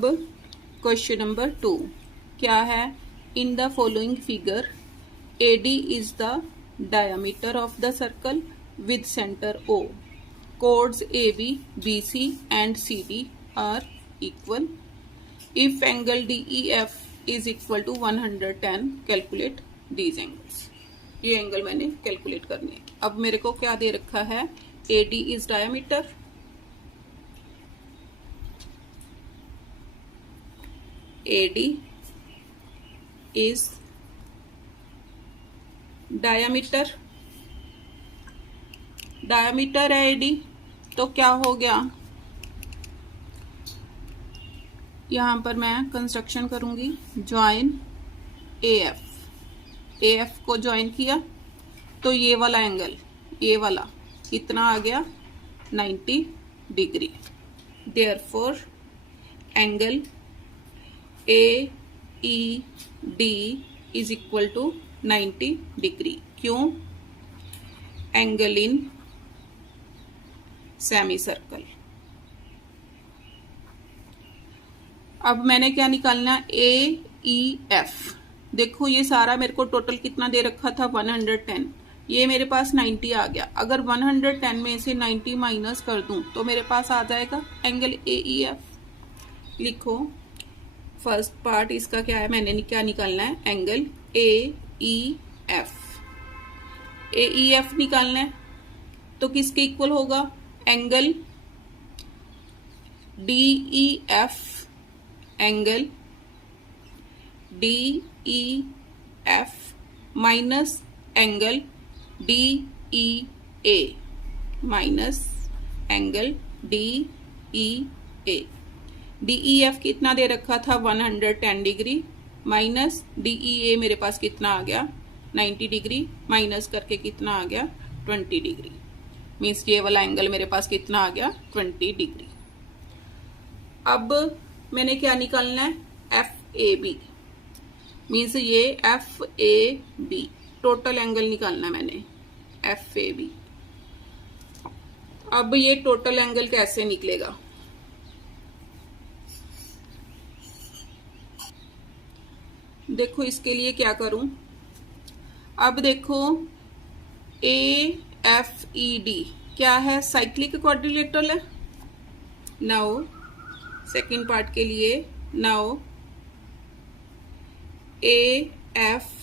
अब question number 2 क्या है? In the following figure AD is the diameter of the circle with centre O. Chords AB, BC and CD are equal. If angle DEF is equal to 110, calculate these angles. ये angle मैंने calculate करनी है। अब मेरे को क्या दे रखा है? AD is diameter, AD is diameter, diameter है AD, तो क्या हो गया? यहां पर मैं कंस्ट्रक्शन करूंगी, ज्वाइन AF, AF को ज्वाइन किया तो ये वाला एंगल, ये वाला कितना आ गया? 90 degree. Therefore angle AED is equal to 90 degree. क्यों? Angle in semicircle. अब मैंने क्या निकालना? AEF। देखो ये सारा मेरे को टोटल कितना दे रखा था? 110। ये मेरे पास 90 आ गया। अगर 110 में से 90 माइनस कर दूं तो मेरे पास आ जाएगा एंगल AEF। लिखो, फर्स्ट पार्ट इसका क्या है? मैंने क्या निकालना है? Angle AEF। AEF निकालना है तो किसके इक्वल होगा? Angle DEF, angle DEF minus angle DEA, minus angle DEA। DEF कितना दे रखा था? 110 डिग्री, माइनस DEA मेरे पास कितना आ गया? 90 डिग्री, माइनस करके कितना आ गया? 20 डिग्री। मीन्स ये वाला एंगल मेरे पास कितना आ गया? 20 डिग्री। अब मैंने क्या निकालना है? FAB। मीन्स ये FAB टोटल एंगल निकालना है मैंने, FAB। अब ये टोटल एंगल कैसे निकलेगा? देखो इसके लिए क्या करूं? अब देखो AFED क्या है? साइक्लिक क्वाड्रिलेटरल है। नाउ सेकेंड पार्ट के लिए, now AFED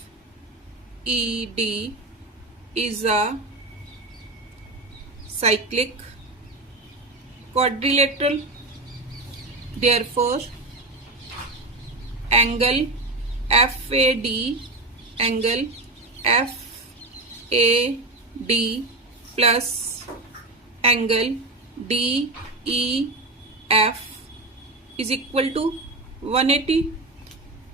is a cyclic quadrilateral. Therefore, angle FAD, angle FAD plus angle DEF is equal to 180,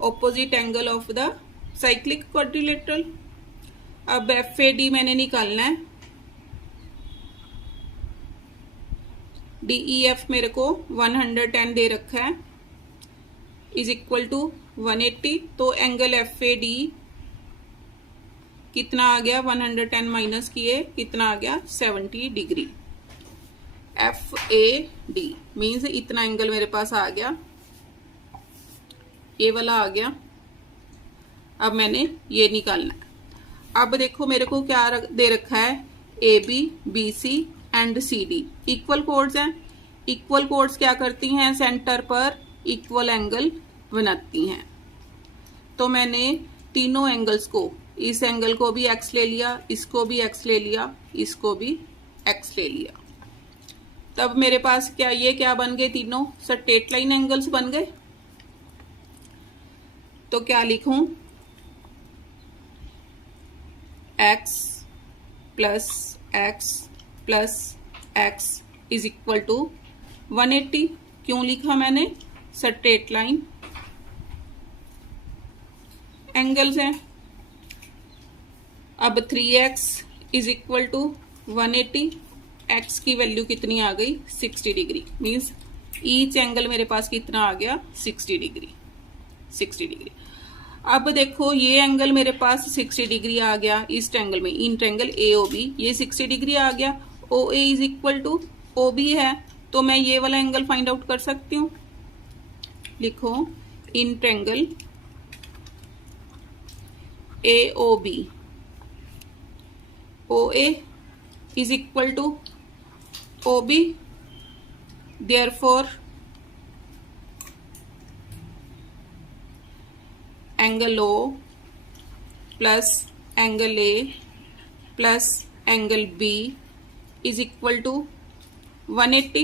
opposite angle of the cyclic quadrilateral. अब FAD मैंने निकालना है, DEF मेरे को 110 दे रखा है, इज इक्वल टू 180। तो एंगल FAD कितना आ गया? 110 माइनस किए कितना आ गया? 70 डिग्री। FAD मीन्स इतना एंगल मेरे पास आ गया, ये वाला आ गया। अब मैंने ये निकालना है। अब देखो मेरे को क्या दे रखा है? AB, BC and CD equal codes हैं। इक्वल कोड्स क्या करती हैं? सेंटर पर इक्वल एंगल बनाती हैं। तो मैंने तीनों एंगल्स को, इस एंगल को भी x ले लिया, इसको भी x ले लिया, इसको भी x ले लिया। तब मेरे पास क्या ये क्या बन गए? तीनों स्ट्रेट लाइन एंगल्स बन गए। तो क्या लिखूं? x plus x plus x is equal to 180। क्यों लिखा मैंने? स्ट्रेट लाइन एंगल्स हैं। अब 3x is equal to 180, x की वैल्यू कितनी आ गई? 60 डिग्री। मीन्स ईच एंगल मेरे पास कितना आ गया? 60 डिग्री, 60 डिग्री। अब देखो ये एंगल मेरे पास 60 डिग्री आ गया इस एंगल में, इन ट्रायंगल AOB ये 60 डिग्री आ गया। OA is equal to OB है, तो मैं ये वाला एंगल फाइंड आउट कर सकती हूँ। लिखो in triangle AOB OA is equal to OB, therefore angle O plus angle A plus angle B is equal to 180।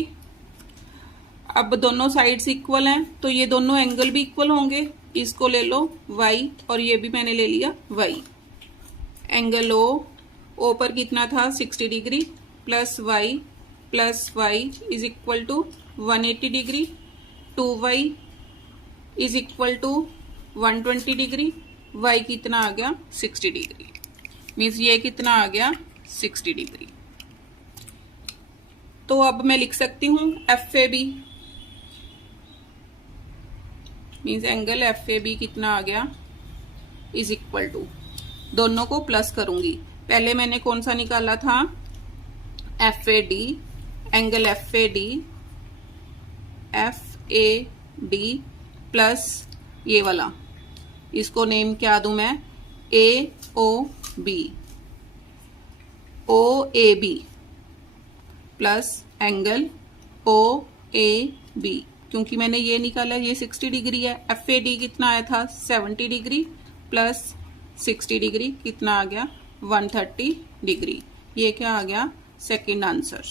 अब दोनों साइड्स इक्वल हैं तो ये दोनों एंगल भी इक्वल होंगे। इसको ले लो y और ये भी मैंने ले लिया y। एंगल O पर कितना था 60 degree plus y is equal to 180 degree. 2y is equal to 120 degree. y कितना आ गया 60 डिग्री। मीन्स ये कितना आ गया 60 डिग्री। तो अब मैं लिख सकती हूँ FAB, मीन्स एंगल FAB कितना आ गया इज इक्वल टू, दोनों को प्लस करूंगी। पहले मैंने कौन सा निकाला था FAD, एंगल FAD प्लस ये वाला, इसको नेम क्या दूं मैं AOB प्लस एंगल OAB। क्योंकि मैंने ये निकाला ये 60 डिग्री है। FAD कितना आया था 70 डिग्री प्लस 60 डिग्री कितना आ गया 130 डिग्री। ये क्या आ गया सेकंड आंसर।